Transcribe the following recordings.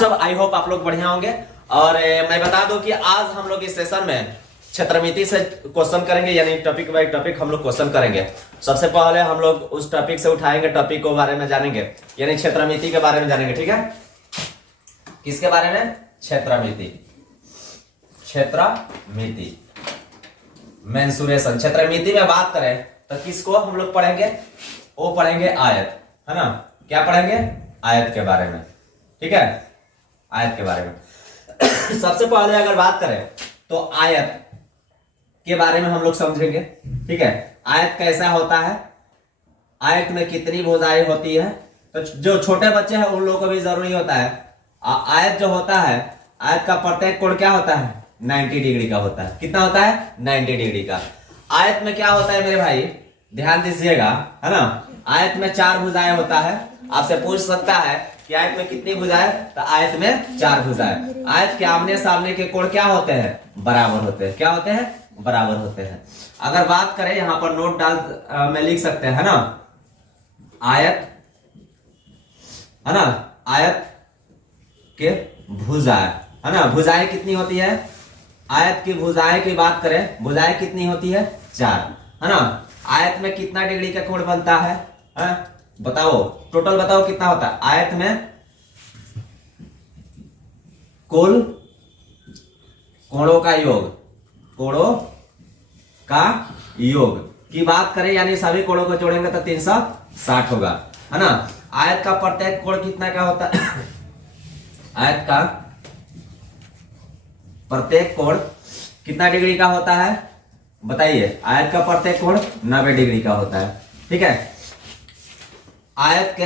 सब I hope आप लोग बढ़िया होंगे। और मैं बता दूं कि आज हम लोग इस सेशन में क्षेत्रमिति से क्वेश्चन करेंगे, यानी टॉपिक बाय टॉपिक हम लोग क्वेश्चन करेंगे। सबसे पहले हम लोग उस टॉपिक से उठाएंगे, टॉपिक के बारे में जानेंगे, यानी क्षेत्रमिति के बारे में जानेंगे। ठीक है, किसके बारे में? क्षेत्रमिति। क्षेत्रमिति मेंसुरेशन। क्षेत्रमिति में बात करें तो किसको हम लोग पढ़ेंगे? वो पढ़ेंगे आयत, है ना। क्या पढ़ेंगे? आयत के बारे में। ठीक है, आयत के बारे में। सबसे पहले अगर बात करें तो आयत के बारे में हम लोग समझेंगे। ठीक है, आयत कैसा होता है, आयत में कितनी भुजाएं होती है। तो जो छोटे बच्चे हैं उन लोगों को भी जरूरी होता है। आयत जो होता है, आयत का प्रत्येक कोण क्या होता है? 90 डिग्री का होता है। कितना होता है? 90 डिग्री का। आयत में क्या होता है मेरे भाई, ध्यान दीजिएगा, है ना। आयत में 4 भुजाएं होता है। आपसे पूछ सकता है कि आयत में कितनी भुजाएं, तो आयत में 4 भुजाएं। आयत के आमने सामने के कोण क्या होते हैं? बराबर होते हैं। क्या होते हैं? बराबर होते हैं। अगर बात करें, यहां पर नोट डाल में लिख सकते हैं, है ना। आयत, है ना, आयत के भुजाएं, है ना। भुजाएं कितनी होती है? आयत की भुजाएं की बात करें, भुजाएं कितनी होती है? 4, है ना। आयत में कितना डिग्री का कोण बनता है? बताओ, टोटल बताओ कितना होता है आयत में? कुल कोणों का योग, कोणों का योग की बात करें, यानी सभी कोणों को जोड़ेंगे तो 360 होगा, है ना। आयत का प्रत्येक कोण कितना का होता है? आयत का प्रत्येक कोण कितना डिग्री का होता है? बताइए। आयत का प्रत्येक कोण 90 डिग्री का होता है। ठीक है, आयत के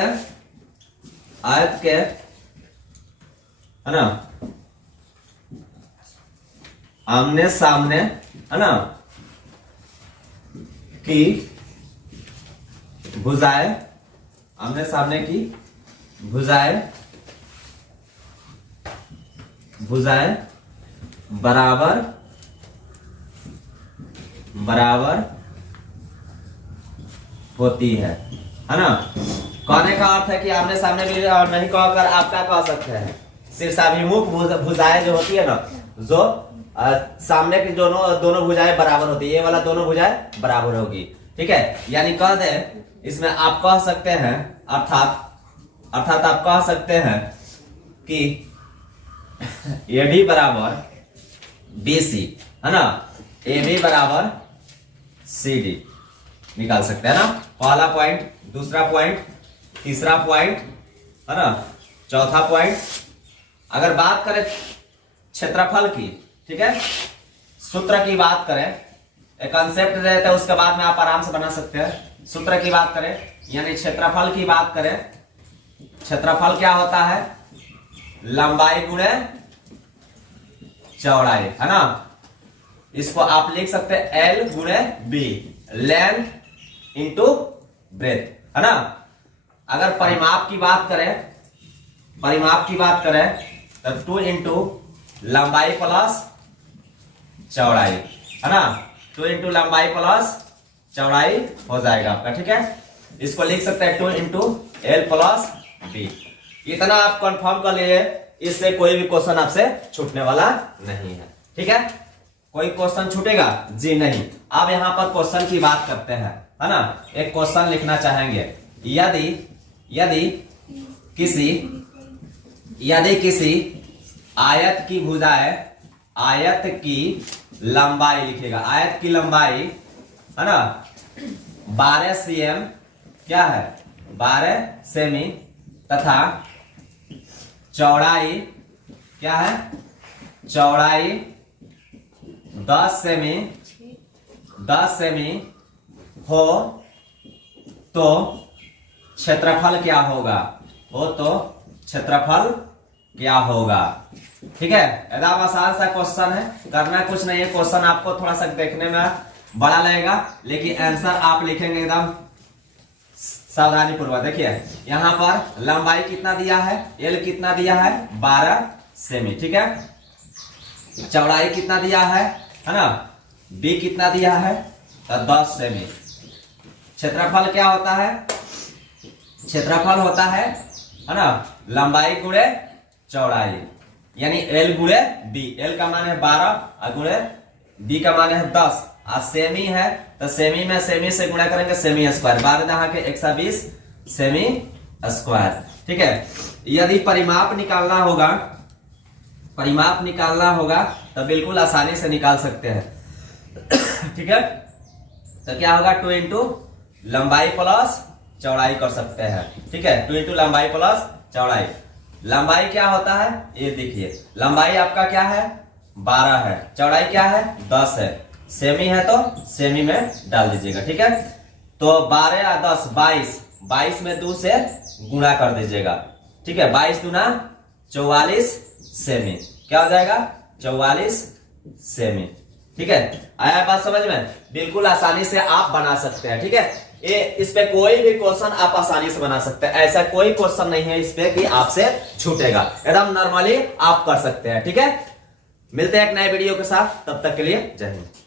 है ना आमने सामने, है ना, की भुजाएं, आमने सामने की भुजाएं बराबर होती है ना। कहने का अर्थ है कि आमने सामने भी नहीं कहकर आप क्या कह सकते हैं? शीर्षाभिमुख भुजाएं जो होती है ना, जो सामने की दोनों भुजाएं बराबर होती है, ये वाला दोनों भुजाएं बराबर होगी। ठीक है, यानी कह दे इसमें आप कह सकते हैं, अर्थात आप कह सकते हैं कि AB बराबर BC, है ना, AB बराबर CD निकाल सकते हैं ना। पहला पॉइंट, दूसरा पॉइंट, तीसरा पॉइंट, है ना, चौथा पॉइंट। अगर बात करें क्षेत्रफल की, ठीक है, सूत्र की बात करें, एक कंसेप्ट रहता है, उसके बाद में आप आराम से बना सकते हैं। सूत्र की बात करें, यानी क्षेत्रफल की बात करें, क्षेत्रफल क्या होता है? लंबाई गुणे चौड़ाई, है ना। इसको आप लिख सकते हैं L गुणे B, लेंथ इंटू ब्रेथ, है ना। अगर परिमाप की बात करें तो 2 इंटू लंबाई प्लस चौड़ाई, है ना। 2 इंटू लंबाई प्लस चौड़ाई हो जाएगा आपका। ठीक है, इसको लिख सकते हैं 2 इंटू L प्लस B। इतना आप कंफर्म कर लिए, इससे कोई भी क्वेश्चन आपसे छूटने वाला नहीं है। ठीक है, कोई क्वेश्चन छूटेगा जी नहीं। अब यहां पर क्वेश्चन की बात करते हैं, है ना। एक क्वेश्चन लिखना चाहेंगे, यदि किसी आयत की भुजाएं, आयत की लंबाई लिखेगा, आयत की लंबाई, है ना, 12 cm, क्या है? 12 सेमी, तथा चौड़ाई क्या है? चौड़ाई 10 सेमी हो तो क्षेत्रफल क्या होगा? ठीक है, एकदम आसान सा क्वेश्चन है, करना कुछ नहीं है। क्वेश्चन आपको थोड़ा सा देखने में बड़ा लगेगा, लेकिन आंसर आप लिखेंगे एकदम सावधानी पूर्वक। देखिए यहां पर लंबाई कितना दिया है? L कितना दिया है? 12 सेमी। ठीक है, चौड़ाई कितना दिया है ना, B कितना दिया है? तो 10 सेमी। क्षेत्रफल क्या होता है? क्षेत्रफल होता है ना, लंबाई गुणे चौड़ाई, यानी एल गुणे बी। एल का मान है 12 और गुणे बी का मान है 10। और सेमी है तो सेमी में सेमी से गुणा करेंगे, सेमी स्क्वायर। 12 दहा के 120 सेमी स्क्वायर। ठीक है, यदि परिमाप निकालना होगा तो बिल्कुल आसानी से निकाल सकते हैं। ठीक है, तो क्या होगा 2 इंटू लंबाई प्लस चौड़ाई कर सकते हैं। ठीक है, 2 इंटू लंबाई प्लस चौड़ाई। लंबाई क्या होता है ये देखिए, लंबाई आपका क्या है 12 है, चौड़ाई क्या है 10 है, सेमी है तो सेमी में डाल दीजिएगा। ठीक है, तो 12 और 10 22, 22 में 2 से गुणा कर दीजिएगा। ठीक है, 22 दूना 44 सेमी, क्या हो जाएगा 44 सेमी। ठीक है, आया बात समझ में? बिल्कुल आसानी से आप बना सकते हैं। ठीक है, ये इस पे कोई भी क्वेश्चन आप आसानी से बना सकते हैं, ऐसा कोई क्वेश्चन नहीं है इस पे कि आपसे छूटेगा, एकदम नॉर्मली आप कर सकते हैं। ठीक है, मिलते हैं एक नए वीडियो के साथ, तब तक के लिए जय हिंद।